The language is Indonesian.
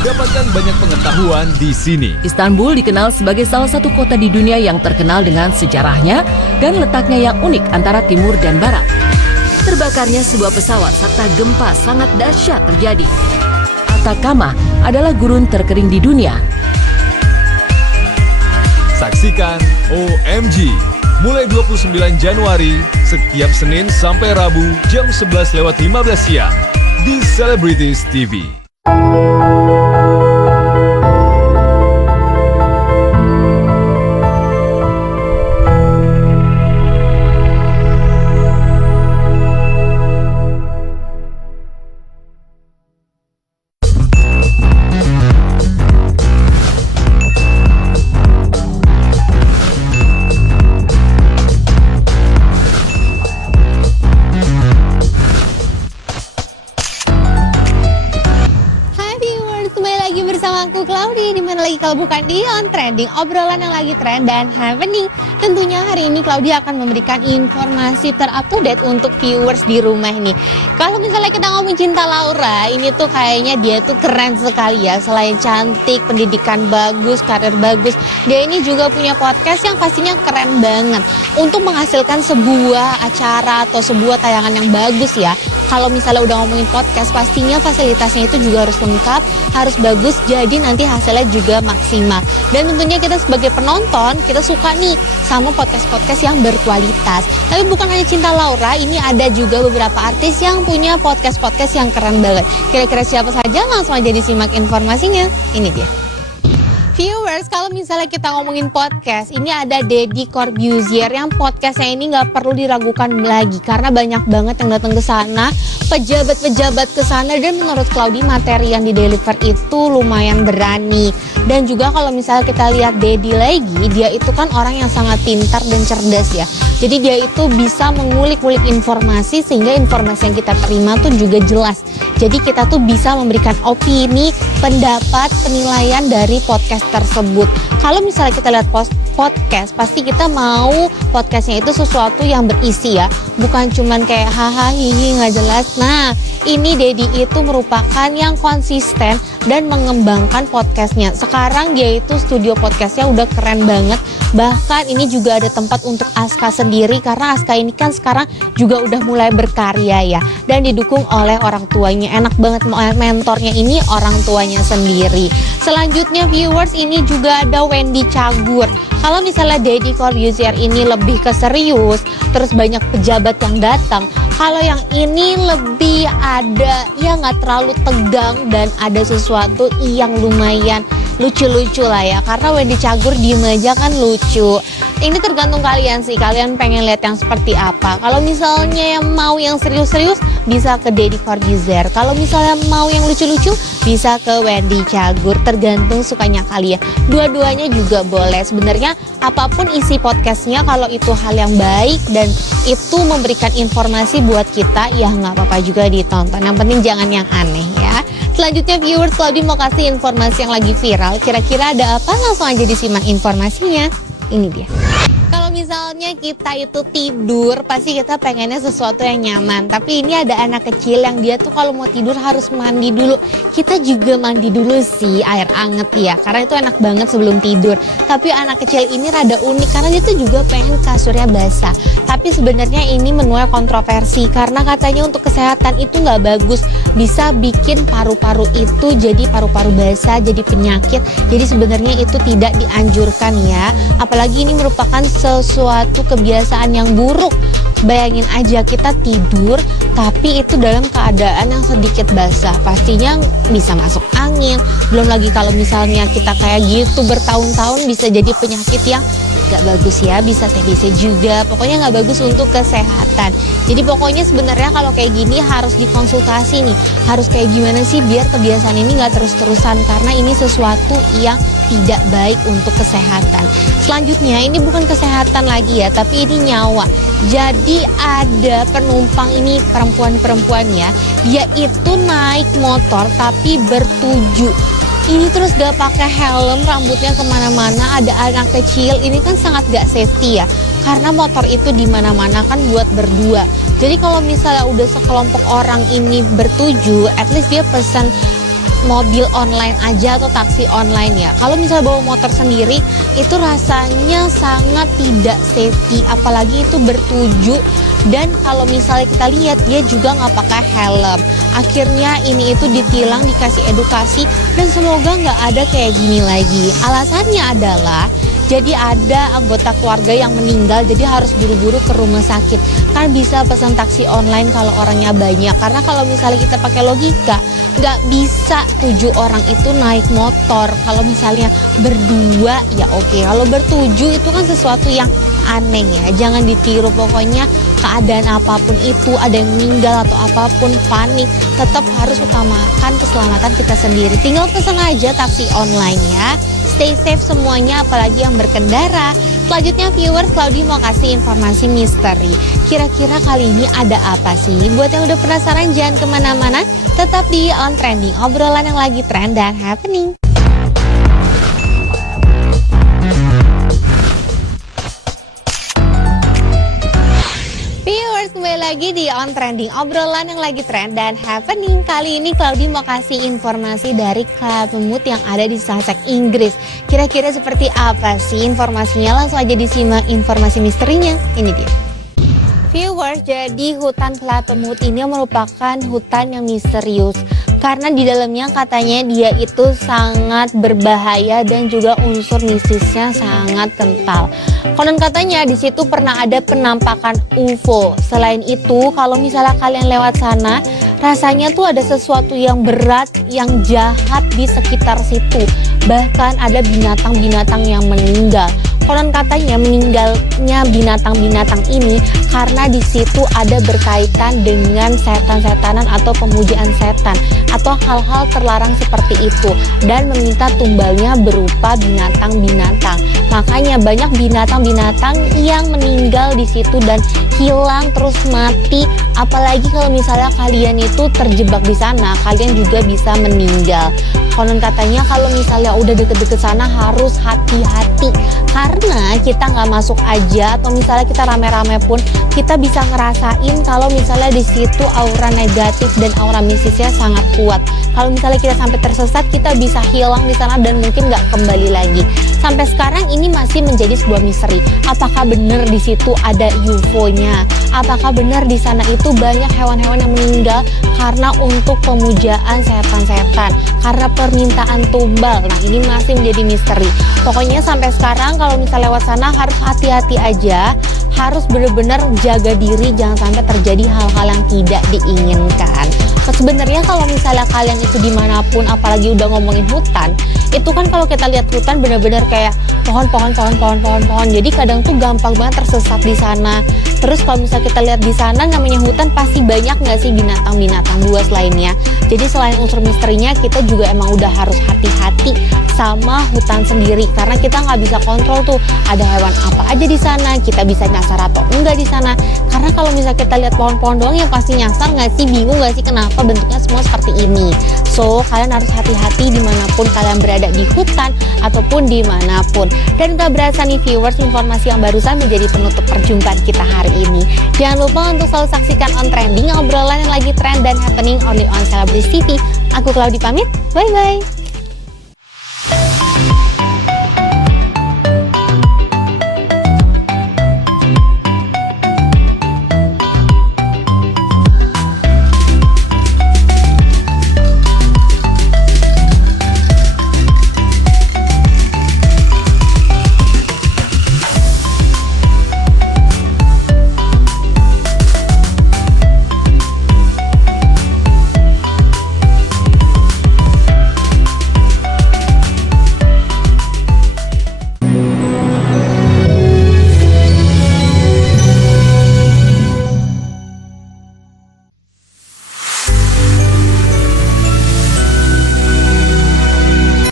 Dapatkan banyak pengetahuan di sini. Istanbul dikenal sebagai salah satu kota di dunia yang terkenal dengan sejarahnya dan letaknya yang unik antara timur dan barat. Terbakarnya sebuah pesawat serta gempa sangat dahsyat terjadi. Atacama adalah gurun terkering di dunia. Saksikan OMG mulai 29 Januari setiap Senin sampai Rabu jam 11:15 siang di Celebrities TV. Aku Claudia, dimana lagi kalau bukan di On Trending, obrolan yang lagi trend dan happening. Tentunya hari ini Claudia akan memberikan informasi terupdate untuk viewers di rumah nih. Kalau misalnya kita ngomong Cinta Laura, ini tuh kayaknya dia tuh keren sekali ya. Selain cantik, pendidikan bagus, karir bagus, dia ini juga punya podcast yang pastinya keren banget untuk menghasilkan sebuah acara atau sebuah tayangan yang bagus ya. Kalau misalnya udah ngomongin podcast, pastinya fasilitasnya itu juga harus lengkap, harus bagus, jadi nanti hasilnya juga maksimal. Dan tentunya kita sebagai penonton, kita suka nih sama podcast-podcast yang berkualitas. Tapi bukan hanya Cinta Laura, ini ada juga beberapa artis yang punya podcast-podcast yang keren banget. Kira-kira siapa saja? Langsung aja disimak informasinya. Ini dia. Viewers, kalau misalnya kita ngomongin podcast, ini ada Deddy Corbuzier yang podcastnya ini nggak perlu diragukan lagi karena banyak banget yang datang ke sana, pejabat-pejabat ke sana, dan menurut Claudia materi yang di-deliver itu lumayan berani. Dan juga kalau misalnya kita lihat Deddy lagi, dia itu kan orang yang sangat pintar dan cerdas ya. Jadi dia itu bisa mengulik-ulik informasi sehingga informasi yang kita terima tuh juga jelas. Jadi kita tuh bisa memberikan opini, pendapat, penilaian dari podcast tersebut. Kalau misalnya kita lihat podcast, pasti kita mau podcastnya itu sesuatu yang berisi ya, bukan cuman kayak haha hihi nggak jelas. Nah, ini Deddy itu merupakan yang konsisten dan mengembangkan podcastnya. Sekarang dia itu studio podcastnya udah keren banget. Bahkan ini juga ada tempat untuk Aska sendiri karena Aska ini kan sekarang juga udah mulai berkarya ya, dan didukung oleh orang tuanya. Enak banget, mentornya ini orang tuanya sendiri. Selanjutnya viewers, ini juga ada Wendy Cagur. Kalau misalnya Deddy Corbuzier ini lebih ke serius, terus banyak pejabat yang datang. Kalau yang ini lebih ada ya nggak terlalu tegang dan ada sesuatu yang lumayan lucu-lucu lah ya. Karena Wendy Cagur diem aja kan lucu. Ini tergantung kalian sih, kalian pengen lihat yang seperti apa. Kalau misalnya yang mau yang serius-serius bisa ke Deddy Corbuzier. Kalau misalnya mau yang lucu-lucu bisa ke Wendy Cagur, tergantung sukanya kalian. Dua-duanya juga boleh. Sebenarnya apapun isi podcastnya, kalau itu hal yang baik dan itu memberikan informasi buat kita, ya nggak apa-apa juga ditonton. Yang penting jangan yang aneh ya. Selanjutnya viewers, Claudia mau kasih informasi yang lagi viral. Kira-kira ada apa? Langsung aja disimak informasinya. Ini dia. Kalau misalnya kita itu tidur, pasti kita pengennya sesuatu yang nyaman. Tapi ini ada anak kecil yang dia tuh kalau mau tidur harus mandi dulu. Kita juga mandi dulu sih, air anget ya, karena itu enak banget sebelum tidur. Tapi anak kecil ini rada unik karena dia tuh juga pengen kasurnya basah. Tapi sebenarnya ini menuai kontroversi karena katanya untuk kesehatan itu nggak bagus. Bisa bikin paru-paru itu jadi paru-paru basah, jadi penyakit. Jadi sebenarnya itu tidak dianjurkan ya. Apalagi ini merupakan sesuatu kebiasaan yang buruk. Bayangin aja kita tidur tapi itu dalam keadaan yang sedikit basah, pastinya bisa masuk angin. Belum lagi kalau misalnya kita kayak gitu bertahun-tahun bisa jadi penyakit yang gak bagus ya, bisa TBC juga. Pokoknya gak bagus untuk kesehatan. Jadi pokoknya sebenarnya kalau kayak gini harus dikonsultasi nih, harus kayak gimana sih biar kebiasaan ini gak terus-terusan, karena ini sesuatu yang tidak baik untuk kesehatan. Selanjutnya ini bukan kesehatan lagi ya, tapi ini nyawa. Jadi ada penumpang ini perempuan-perempuan ya, dia itu naik motor tapi bertujuh. Ini terus gak pakai helm, rambutnya kemana-mana, ada anak kecil. Ini kan sangat gak safety ya, karena motor itu dimana-mana kan buat berdua. Jadi kalau misalnya udah sekelompok orang ini bertujuh, at least dia pesan mobil online aja atau taksi online ya. Kalau misalnya bawa motor sendiri itu rasanya sangat tidak safety, apalagi itu bertuju. Dan kalau misalnya kita lihat dia juga nggak pakai helm. Akhirnya ini itu ditilang, dikasih edukasi, dan semoga nggak ada kayak gini lagi. Alasannya adalah jadi ada anggota keluarga yang meninggal, jadi harus buru-buru ke rumah sakit. Kan bisa pesan taksi online kalau orangnya banyak. Karena kalau misalnya kita pakai logika, nggak bisa 7 orang itu naik motor. Kalau misalnya berdua ya oke. Kalau bertujuh itu kan sesuatu yang aneh ya. Jangan ditiru, pokoknya keadaan apapun itu, ada yang meninggal atau apapun, panik, tetap harus utamakan keselamatan kita sendiri. Tinggal pesan aja taksi online ya. Stay safe semuanya, apalagi yang berkendara. Selanjutnya viewers, Claudi mau kasih informasi misteri. Kira-kira kali ini ada apa sih? Buat yang udah penasaran, jangan kemana-mana. Tetap di On Trending, obrolan yang lagi trend dan happening. Kembali lagi di On Trending, obrolan yang lagi trend dan happening. Kali ini Claudi mau kasih informasi dari Klapemut yang ada di Sussex, Inggris. Kira-kira seperti apa sih informasinya? Langsung aja disimak informasi misterinya. Ini dia. Viewers, jadi hutan Klapemut ini merupakan hutan yang misterius karena di dalamnya katanya dia itu sangat berbahaya dan juga unsur mistisnya sangat kental. Konon katanya di situ pernah ada penampakan UFO. Selain itu, kalau misalnya kalian lewat sana, rasanya tuh ada sesuatu yang berat, yang jahat di sekitar situ. Bahkan ada binatang-binatang yang meninggal. Konon katanya meninggalnya binatang-binatang ini karena di situ ada berkaitan dengan setan-setanan atau pemujaan setan atau hal-hal terlarang seperti itu, dan meminta tumbalnya berupa binatang-binatang. Makanya banyak binatang-binatang yang meninggal di situ dan hilang terus mati. Apalagi kalau misalnya kalian itu terjebak di sana, kalian juga bisa meninggal. Konon katanya kalau misalnya udah deket-deket sana harus hati-hati karena kita nggak masuk aja, atau misalnya kita rame-rame pun kita bisa ngerasain kalau misalnya di situ aura negatif dan aura mistisnya sangat kuat. Kalau misalnya kita sampai tersesat, kita bisa hilang di sana dan mungkin nggak kembali lagi. Sampai sekarang ini masih menjadi sebuah misteri. Apakah benar di situ ada UFO-nya? Apakah benar di sana itu banyak hewan-hewan yang meninggal karena untuk pemujaan setan-setan, karena permintaan tumbal? Nah, ini masih menjadi misteri. Pokoknya sampai sekarang kalau misalnya lewat sana harus hati-hati aja, harus benar-benar jaga diri, jangan sampai terjadi hal-hal yang tidak diinginkan. Sebenarnya kalau misalnya kalian itu dimanapun, apalagi udah ngomongin hutan, itu kan kalau kita lihat hutan benar-benar kayak pohon. Jadi kadang tuh gampang banget tersesat di sana. Terus kalau misalnya kita lihat di sana namanya hutan, pasti banyak nggak sih binatang-binatang buas lainnya. Jadi selain unsur misterinya, kita juga emang udah harus hati-hati sama hutan sendiri karena kita nggak bisa kontrol tuh ada hewan apa aja di sana, kita bisa nyasar atau enggak di sana. Karena kalau misalnya kita lihat pohon-pohon doang yang pasti nyasar nggak sih, bingung nggak sih kenapa bentuknya semua seperti ini. So kalian harus hati-hati dimanapun kalian berada, di hutan ataupun dimanapun. Dan gak berasa nih viewers, informasi yang barusan menjadi penutup perjumpaan kita hari ini. Jangan lupa untuk selalu saksikan On Trending, obrolan yang lagi trend dan happening only on Celebrity TV. Aku Claudi pamit, bye bye.